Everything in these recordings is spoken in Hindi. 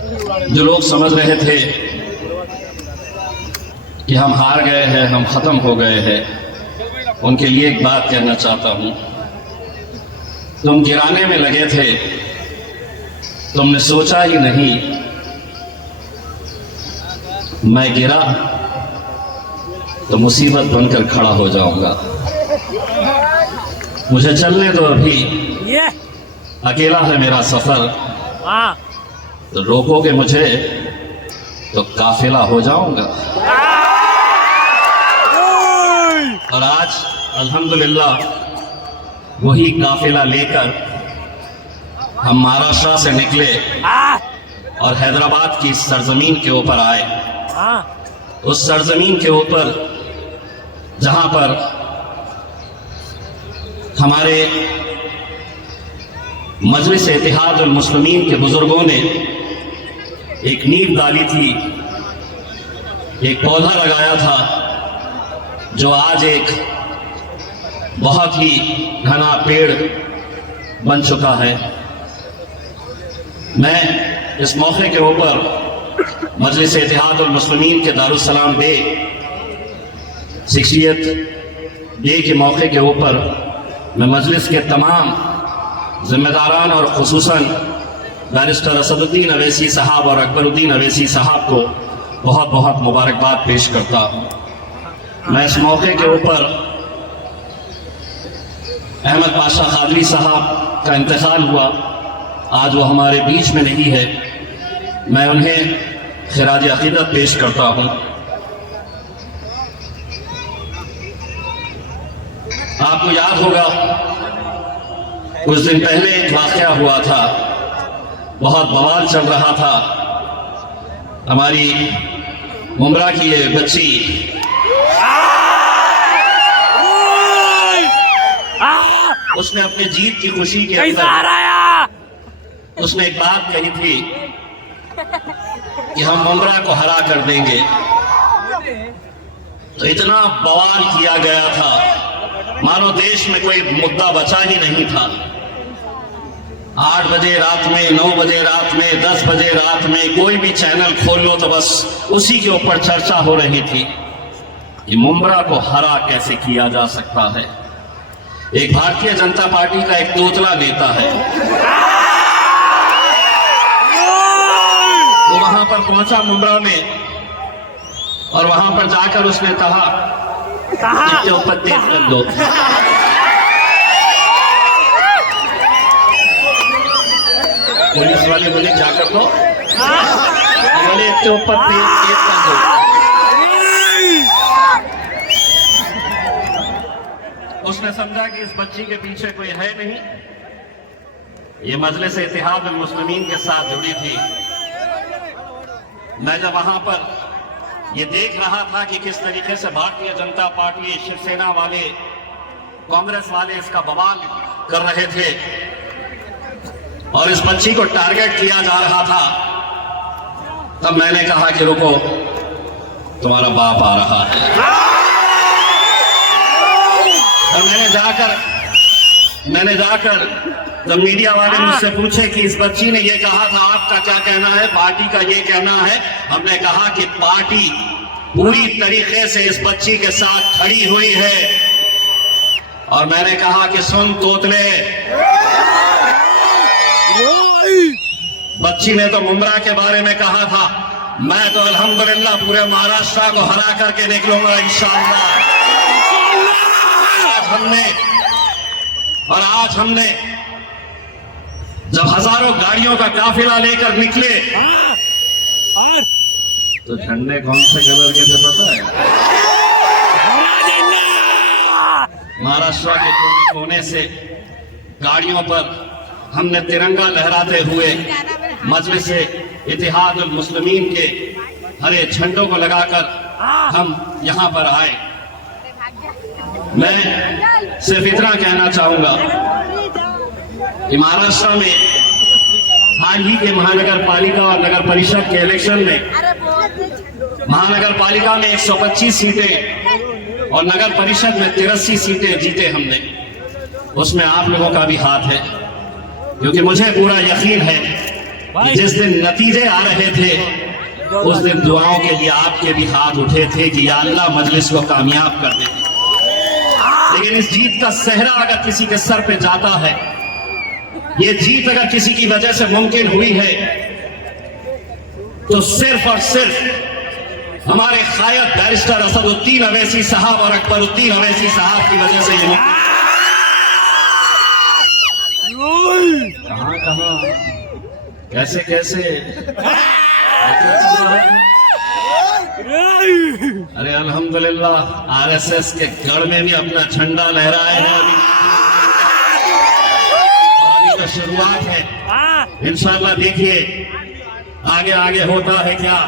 जो लोग समझ रहे थे कि हम हार गए हैं, हम ख़त्म हो गए हैं, उनके लिए एक बात कहना चाहता हूँ। तुम गिराने में लगे थे, तुमने सोचा ही नहीं मैं गिरा तो मुसीबत बनकर खड़ा हो जाऊंगा। मुझे चलने दो, अभी अकेला है मेरा सफर, तो रोकोगे मुझे तो काफिला हो जाऊंगा। और आज अल्हम्दुलिल्लाह वही काफिला लेकर हम महाराष्ट्र से निकले और हैदराबाद की सरजमीन के ऊपर आए। उस सरजमीन के ऊपर जहां पर हमारे मजलिस इत्तेहाद उल मुस्लिमीन के बुजुर्गों ने एक नींव डाली थी, एक पौधा लगाया था, जो आज एक बहुत ही घना पेड़ बन चुका है। मैं इस मौके के ऊपर मजलिस इत्तेहाद उल मुस्लिमीन के दारुस्सलाम डे 60th डे के मौके के ऊपर मैं मजलिस के तमाम जिम्मेदारान और खुसूसन बैरिस्टर असदुद्दीन अवैसी साहब और अकबरुद्दीन अवैसी साहब को बहुत बहुत मुबारकबाद पेश करता हूँ। मैं इस मौके के ऊपर अहमद पाशा कादरी साहब का इंतकाल हुआ, आज वो हमारे बीच में नहीं है, मैं उन्हें खिराज अकीदत पेश करता हूँ। आपको याद होगा कुछ दिन पहले एक वाक़या हुआ था, बहुत बवाल चल रहा था। हमारी मुमरा की ये बच्ची उसने अपने जीत की खुशी के अंदर उसने एक बात कही थी कि हम मुमरा को हरा कर देंगे। तो इतना बवाल किया गया था, मानो देश में कोई मुद्दा बचा ही नहीं था। 8 बजे रात में, 9 बजे रात में, 10 बजे रात में कोई भी चैनल खोल लो तो बस उसी के ऊपर चर्चा हो रही थी कि मुमरा को हरा कैसे किया जा सकता है। एक भारतीय जनता पार्टी का एक तोतला नेता है, वो वहां पर पहुंचा मुमरा में और वहां पर जाकर उसने कहा इसके ऊपर तेज कर दो। पुलिस वाले बोले क्या कर दो, बोले इसके ऊपर तेज कर दो। उसने समझा कि इस बच्ची के पीछे कोई है नहीं, ये मजलिस इत्तेहाद उल मुस्लिमीन के साथ जुड़ी थी। मैं जब वहां पर ये देख रहा था कि किस तरीके से भारतीय जनता पार्टी, शिवसेना वाले, कांग्रेस वाले इसका बवाल कर रहे थे और इस बच्ची को टारगेट किया जा रहा था, तब मैंने कहा कि रुको, तुम्हारा बाप आ रहा है। और मैंने जाकर जब मीडिया वाले मुझसे पूछे कि इस बच्ची ने ये कहा था, आपका क्या कहना है, पार्टी का ये कहना है, हमने कहा कि पार्टी पूरी तरीके से इस बच्ची के साथ खड़ी हुई है। और मैंने कहा कि सुन तोतले, बच्ची ने तो मुमरा के बारे में कहा था, मैं तो अल्हम्दुलिल्लाह पूरे महाराष्ट्र को हरा करके निकलूंगा इंशाअल्लाह। आज हमने जब हजारों गाड़ियों का काफिला लेकर निकले तो झंडे कौन से कलर के थे पता है? महाराष्ट्र के कोने कोने से गाड़ियों पर हमने तिरंगा लहराते हुए मजलिस इत्तेहाद उल मुस्लिमीन के हरे झंडों को लगाकर हम यहां पर आए। मैं सिर्फ इतना कहना चाहूंगा कि महाराष्ट्र में हाल ही के महानगर पालिका और नगर परिषद के इलेक्शन में महानगर पालिका में 125 सीटें और नगर परिषद में 83 सीटें जीते हमने। उसमें आप लोगों का भी हाथ है, क्योंकि मुझे पूरा यकीन है कि जिस दिन नतीजे आ रहे थे उस दिन दुआओं के लिए आपके भी हाथ उठे थे कि या अल्लाह मजलिस को कामयाब कर दे। लेकिन इस जीत का सेहरा अगर किसी के सर पे जाता है, ये जीत अगर किसी की वजह से मुमकिन हुई है, तो सिर्फ और सिर्फ हमारे कायद बैरिस्टर असदुद्दीन अवैसी साहब और अकबरुद्दीन अवैसी साहब की वजह से ये कहां कैसे कैसे अरे अल्हम्दुलिल्लाह आरएसएस के गढ़ में भी अपना झंडा लहराए हैं। अभी तो शुरुआत है, इंशाल्लाह देखिए आगे आगे होता है क्या।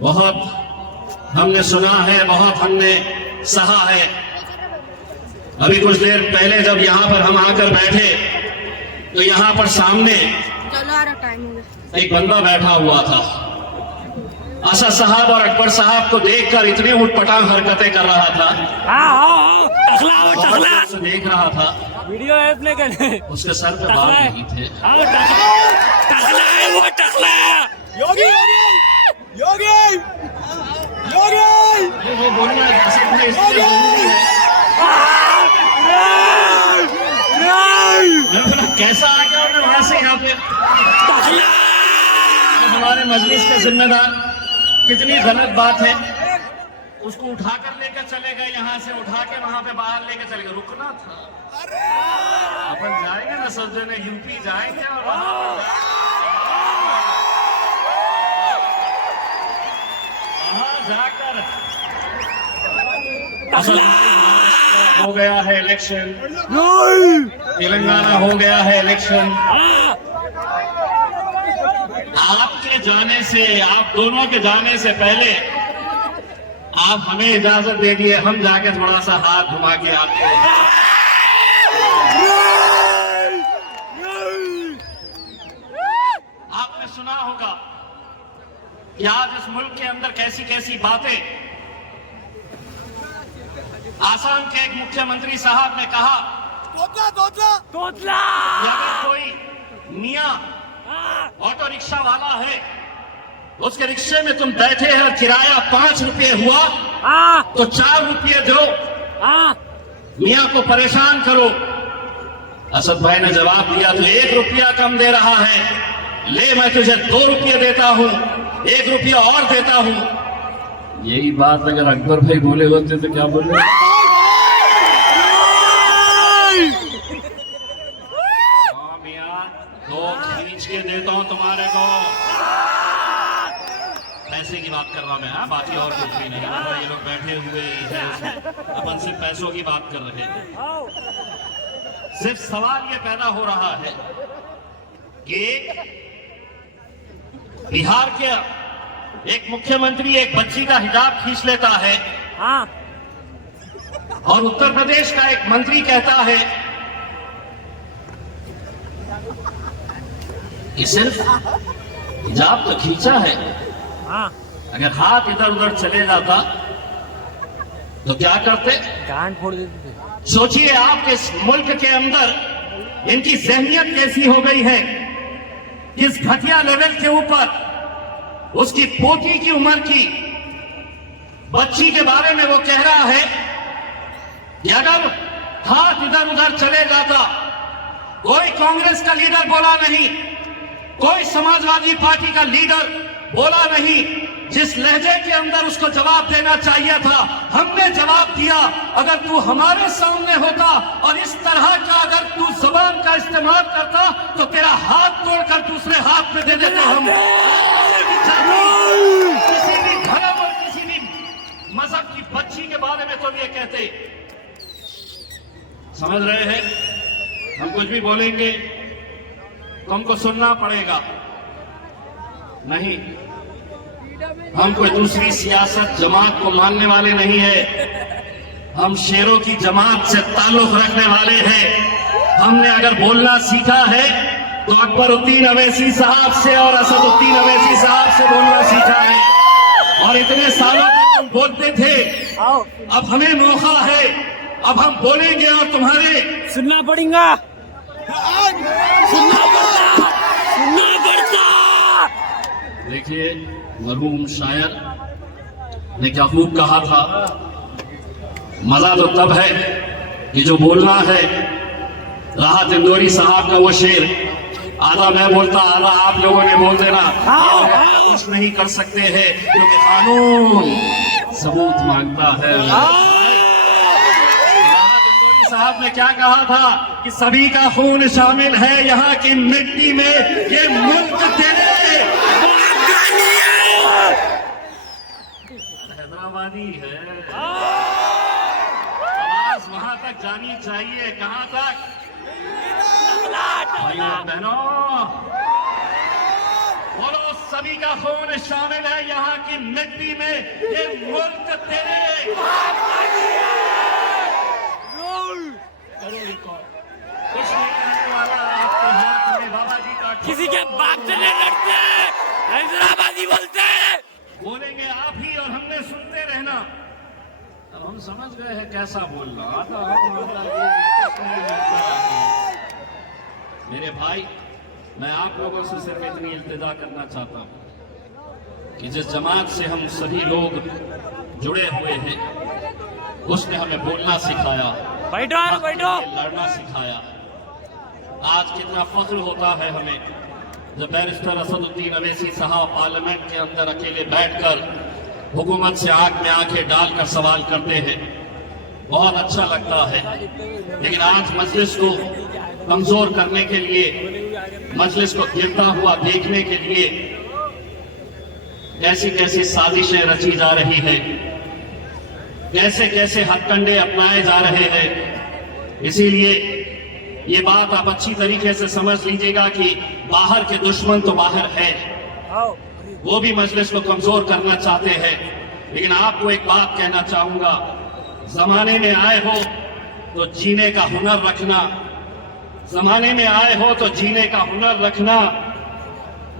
बहुत हमने सुना है, बहुत हमने सहा है। अभी कुछ देर पहले जब यहाँ पर हम आकर बैठे तो यहाँ पर सामने एक बंदा बैठा हुआ था। असद साहब और अकबर साहब को देखकर इतनी उटपटांग हरकतें कर रहा था, देख रहा था। वीडियो अपने करने उसके सर पे बाल नहीं थे। योगी योगी योगी वो बोलना जरूरी है। कैसा आ गया मैं वहां से यहाँ पे हमारे मजलिस का जिम्मेदार, कितनी गलत बात है। उसको उठाकर लेकर चले गए, यहाँ से उठा के वहां पे बाहर लेकर चले गए। रुकना था, अपन जाएंगे ना सब जने, यूपी जाएंगे और वहां जाकर हो गया है इलेक्शन, तेलंगाना हो गया है इलेक्शन। आपके जाने से, आप दोनों के जाने से पहले आप हमें इजाजत दे दिए, हम जाके थोड़ा सा हाथ घुमा के आते हैं। आपने सुना होगा कि आज इस मुल्क के अंदर कैसी कैसी बातें। आसाम के एक मुख्यमंत्री साहब ने कहा तोतला कि अगर कोई मियां ऑटो रिक्शा वाला है, उसके रिक्शे में तुम बैठे हैं और किराया 5 रुपये हुआ तो 4 रुपये दो, मियां को परेशान करो। असद भाई ने जवाब दिया तो 1 रुपया कम दे रहा है, ले मैं तुझे 2 रुपये देता हूं, 1 रुपया और देता हूं। यही बात अगर अकबर भाई बोले होते तो क्या बोले? दो खींच के देता हूं तुम्हारे को। पैसे की बात कर रहा मैं, बाकी और कुछ भी नहीं। ये लोग बैठे हुए हैं, अपन सिर्फ पैसों की बात कर रहे हैं। सिर्फ सवाल ये पैदा हो रहा है कि बिहार के एक मुख्यमंत्री एक बच्ची का हिजाब खींच लेता है और उत्तर प्रदेश का एक मंत्री कहता है कि सिर्फ हिजाब तो खींचा है, अगर हाथ इधर उधर चले जाता तो क्या करते? कान फोड़ देते थे। सोचिए आपके इस मुल्क के अंदर इनकी ज़हनियत कैसी हो गई है। किस घटिया लेवल के ऊपर उसकी पोती की उम्र की बच्ची के बारे में वो कह रहा है कि अगर हाथ इधर उधर चले जाता, कोई कांग्रेस का लीडर बोला नहीं, कोई समाजवादी पार्टी का लीडर बोला नहीं। जिस लहजे के अंदर उसको जवाब देना चाहिए था, हमने जवाब दिया। अगर तू हमारे सामने होता और इस तरह का अगर तू जुबान का इस्तेमाल करता तो तेरा हाथ तोड़कर दूसरे हाथ में दे देते हम। किसी भी धर्म और किसी भी मजहब की बच्ची के बारे में तो ये कहते, समझ रहे हैं? हम कुछ भी बोलेंगे तो हमको सुनना पड़ेगा। नहीं, हम कोई दूसरी सियासत जमात को मानने वाले नहीं है। हम शेरों की जमात से ताल्लुक रखने वाले हैं। हमने अगर बोलना सीखा है तो अकबरुद्दीन अवैसी साहब से और असदुद्दीन अवैसी साहब से बोलना सीखा है। और इतने सालों तक हम बोलते थे, अब हमें मौका है, अब हम बोलेंगे और तुम्हारे सुनना पड़ेगा, सुनना पड़ता, सुनना पड़ता। देखिए मरहूम शायर ने क्या खूब कहा था, मजा तो तब है कि जो बोलना है। राहत इंदौरी साहब का वो शेर, आधा मैं बोलता आधा आप लोगों ने बोल देना, ये कुछ नहीं कर सकते हैं क्योंकि कानून सबूत मांगता है। राहत इंदौरी साहब ने क्या कहा था कि सभी का खून शामिल है यहाँ की मिट्टी में, ये मुल्क तेरे हैदराबादी है। आवाज वहां तक जानी चाहिए, कहां तक? भाइयों बहनों बोलो, सभी का खून शामिल है यहाँ की मिट्टी में, ये मुल्क तेरे। कुछ नहीं रहने वाला आपके हाथ में, बाबा जी का किसी के बाप से नहीं लड़ते, हैदराबादी बोलते हैं। बोलेंगे आप ही और हमने सुनते रहना। अब हम समझ गए हैं कैसा बोलना आता मेरे भाई। मैं आप लोगों से सिर्फ इतनी इल्तिजा करना चाहता हूं कि जिस जमात से हम सभी लोग जुड़े हुए हैं, उसने हमें बोलना सिखाया, बैठो बैठो, लड़ना सिखाया। आज कितना फख्र होता है हमें जब बैरिस्टर असदुद्दीन अवैसी साहब पार्लियामेंट के अंदर अकेले बैठकर हुकूमत से आंख में आंखें डालकर सवाल करते हैं। बहुत अच्छा लगता है। लेकिन आज मजलिस को कमजोर करने के लिए, मजलिस को गिरता हुआ देखने के लिए कैसी कैसी साजिशें रची जा रही है, कैसे कैसे हथकंडे अपनाए जा रहे हैं। इसीलिए ये बात आप अच्छी तरीके से समझ लीजिएगा कि बाहर के दुश्मन तो बाहर है, वो भी मजलिस को कमजोर करना चाहते हैं। लेकिन आपको एक बात कहना चाहूंगा, जमाने में आए हो तो जीने का हुनर रखना, जमाने में आए हो तो जीने का हुनर रखना।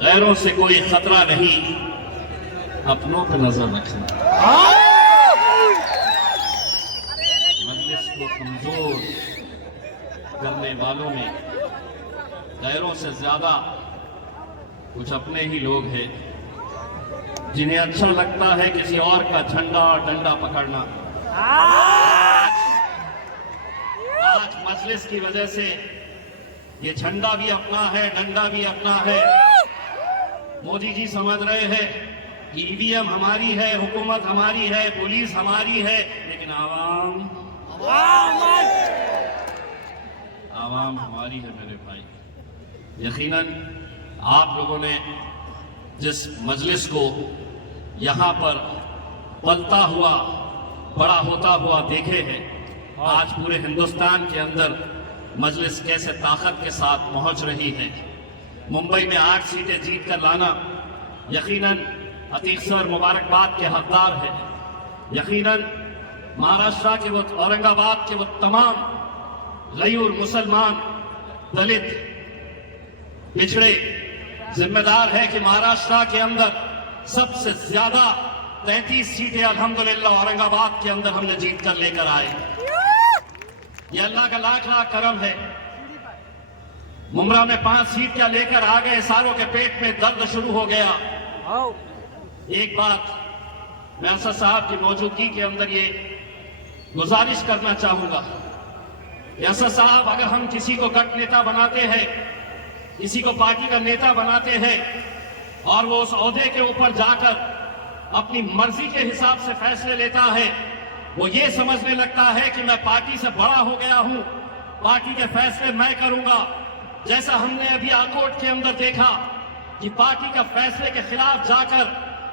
गैरों से कोई खतरा नहीं, अपनों पर नजर रखना। मजलिस को कमजोर करने वालों में गैरों से ज्यादा कुछ अपने ही लोग हैं, जिन्हें अच्छा लगता है किसी और का झंडा और डंडा पकड़ना। आज मजलिस की वजह से ये झंडा भी अपना है, डंडा भी अपना है। मोदी जी समझ रहे हैं कि ईवीएम हमारी है, हुकूमत हमारी है, पुलिस हमारी है, लेकिन आवाम हमारी है। मेरे भाई, यकीनन आप लोगों ने जिस मजलिस को यहाँ पर पलता हुआ, बड़ा होता हुआ देखे हैं, आज पूरे हिंदुस्तान के अंदर मजलिस कैसे ताकत के साथ पहुंच रही है। मुंबई में 8 सीटें जीत कर लाना यकीनन अतीक सर मुबारकबाद के हकदार है। यकीनन महाराष्ट्र के वो, औरंगाबाद के वो तमाम गयूर मुसलमान, दलित, पिछड़े जिम्मेदार है कि महाराष्ट्र के अंदर सबसे ज्यादा 33 सीटें अल्हम्दुलिल्लाह औरंगाबाद के अंदर हमने जीत कर लेकर आए। ये अल्लाह का लाख लाख करम है। मुमरा में 5 सीट क्या लेकर आ गए, सारों के पेट में दर्द शुरू हो गया। एक बात मैं असद साहब की मौजूदगी के अंदर ये गुजारिश करना चाहूंगा, असद साहब, अगर हम किसी को गठ नेता बनाते हैं, किसी को पार्टी का नेता बनाते हैं और वो उस ओहदे के ऊपर जाकर अपनी मर्जी के हिसाब से फैसले लेता है, वो ये समझने लगता है कि मैं पार्टी से बड़ा हो गया हूं, पार्टी के फैसले मैं करूंगा। जैसा हमने अभी आकोट के अंदर देखा कि पार्टी का फैसले के खिलाफ जाकर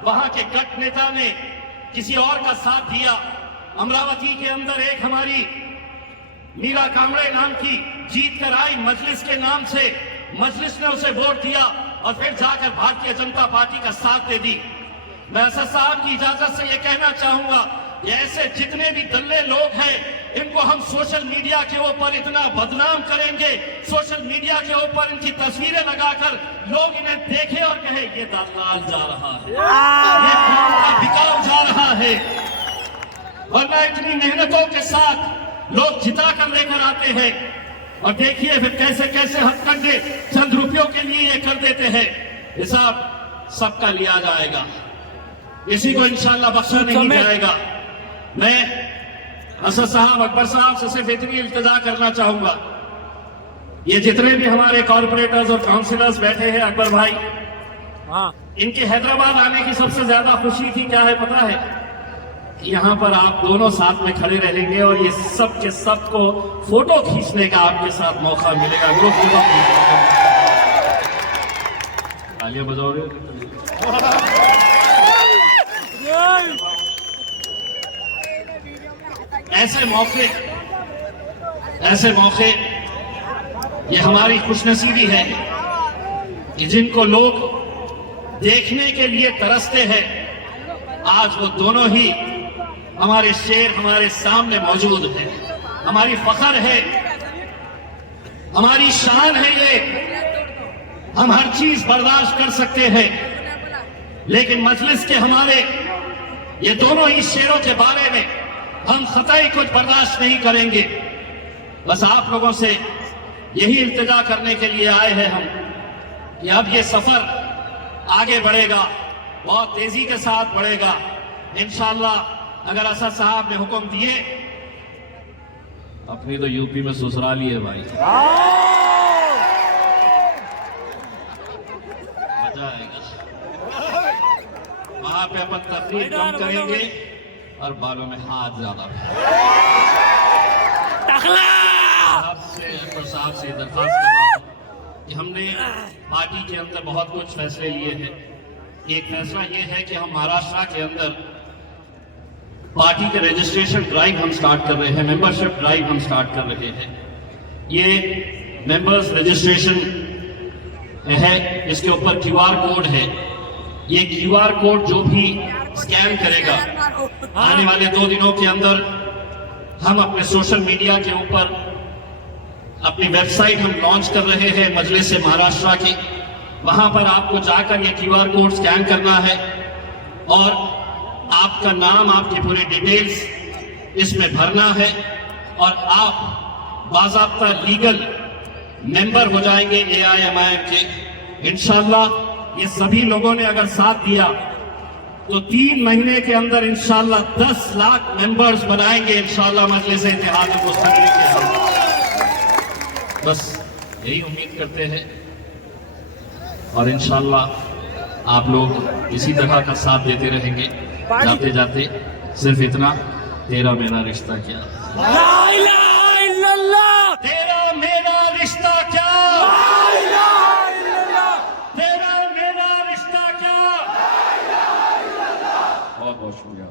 वहां के गठ नेता ने किसी और का साथ दिया। अमरावती के अंदर एक हमारी मीरा कामड़े नाम की जीत कर आई मजलिस के नाम से, मजलिस ने उसे वोट दिया और फिर जाकर भारतीय जनता पार्टी का साथ दे दी। मैं असद साहब की इजाजत से यह कहना चाहूंगा कि ऐसे जितने भी दल्ले लोग हैं, इनको हम सोशल मीडिया के ऊपर इतना बदनाम करेंगे, सोशल मीडिया के ऊपर इनकी तस्वीरें लगाकर लोग इन्हें देखें और कहें ये दलाल जा रहा है, ये खून का बिकाऊ जा रहा है। वरना इतनी मेहनतों के साथ लोग जिता कर लेकर आते हैं, और देखिए फिर कैसे कैसे हथकंडे चंद रुपयों के लिए ये कर देते हैं। हिसाब सबका लिया जाएगा, किसी को इंशाल्लाह बख्शा नहीं जाएगा। मैं असद साहब, अकबर साहब से सिर्फ इतनी इल्तिजा करना चाहूंगा, ये जितने भी हमारे कॉर्पोरेटर्स और काउंसिलर्स बैठे हैं, अकबर भाई, इनके हैदराबाद आने की सबसे ज्यादा खुशी थी क्या है पता है? यहाँ पर आप दोनों साथ में खड़े रहेंगे और ये सब के सब को फोटो खींचने का आपके साथ मौका मिलेगा। ग्रुप तालियां बजाओ रे। ऐसे मौके ये हमारी खुशनसीबी है कि जिनको लोग देखने के लिए तरसते हैं, आज वो दोनों ही हमारे शेर हमारे सामने मौजूद है। हमारी फख्र है, हमारी शान है ये। हम हर चीज बर्दाश्त कर सकते हैं, लेकिन मजलिस के हमारे ये दोनों ही शेरों के बारे में हम खताई कुछ बर्दाश्त नहीं करेंगे। बस आप लोगों से यही इल्तिजा करने के लिए आए हैं हम कि अब ये सफर आगे बढ़ेगा, बहुत तेजी के साथ बढ़ेगा इंशाअल्लाह। अगर असद साहब ने हुक्म दिए, अपनी तो यूपी में ससुराली है भाई, मजा आएगा। वहां पे अपन तकलीफ कम करेंगे और बालों में हाथ ज्यादा। अकबर साहब से दरखास्त कर रहा हूं कि हमने पार्टी के अंदर बहुत कुछ फैसले लिए हैं। एक फैसला ये है कि हम महाराष्ट्र के अंदर पार्टी के रजिस्ट्रेशन ड्राइव हम स्टार्ट कर रहे हैं, मेंबरशिप ड्राइव हम स्टार्ट कर रहे हैं। ये मेंबर्स रजिस्ट्रेशन है, इसके ऊपर क्यूआर कोड है। ये क्यूआर कोड जो भी स्कैन करेगा, आने वाले 2 दिनों के अंदर हम अपने सोशल मीडिया के ऊपर अपनी वेबसाइट हम लॉन्च कर रहे हैं मजलिस महाराष्ट्र की। वहां पर आपको जाकर ये क्यूआर कोड स्कैन करना है और आपका नाम, आपकी पूरी डिटेल्स इसमें भरना है और आप बाज़ाब्ता लीगल मेंबर हो जाएंगे AIMIM के इंशाअल्लाह। ये सभी लोगों ने अगर साथ दिया तो 3 महीने के अंदर इंशाअल्लाह 10 लाख मेंबर्स बनाएंगे इंशाअल्लाह मजलिस इत्तेहाद मुस्तक़बिल के हम। बस यही उम्मीद करते हैं और इंशाअल्लाह आप लोग इसी तरह का साथ देते रहेंगे। जाते जाते सिर्फ इतना, तेरा मेरा रिश्ता क्या, ला इलाहा इल्लल्लाह, तेरा मेरा रिश्ता क्या, ला इलाहा इल्लल्लाह, तेरा मेरा रिश्ता क्या। बहुत बहुत शुक्रिया।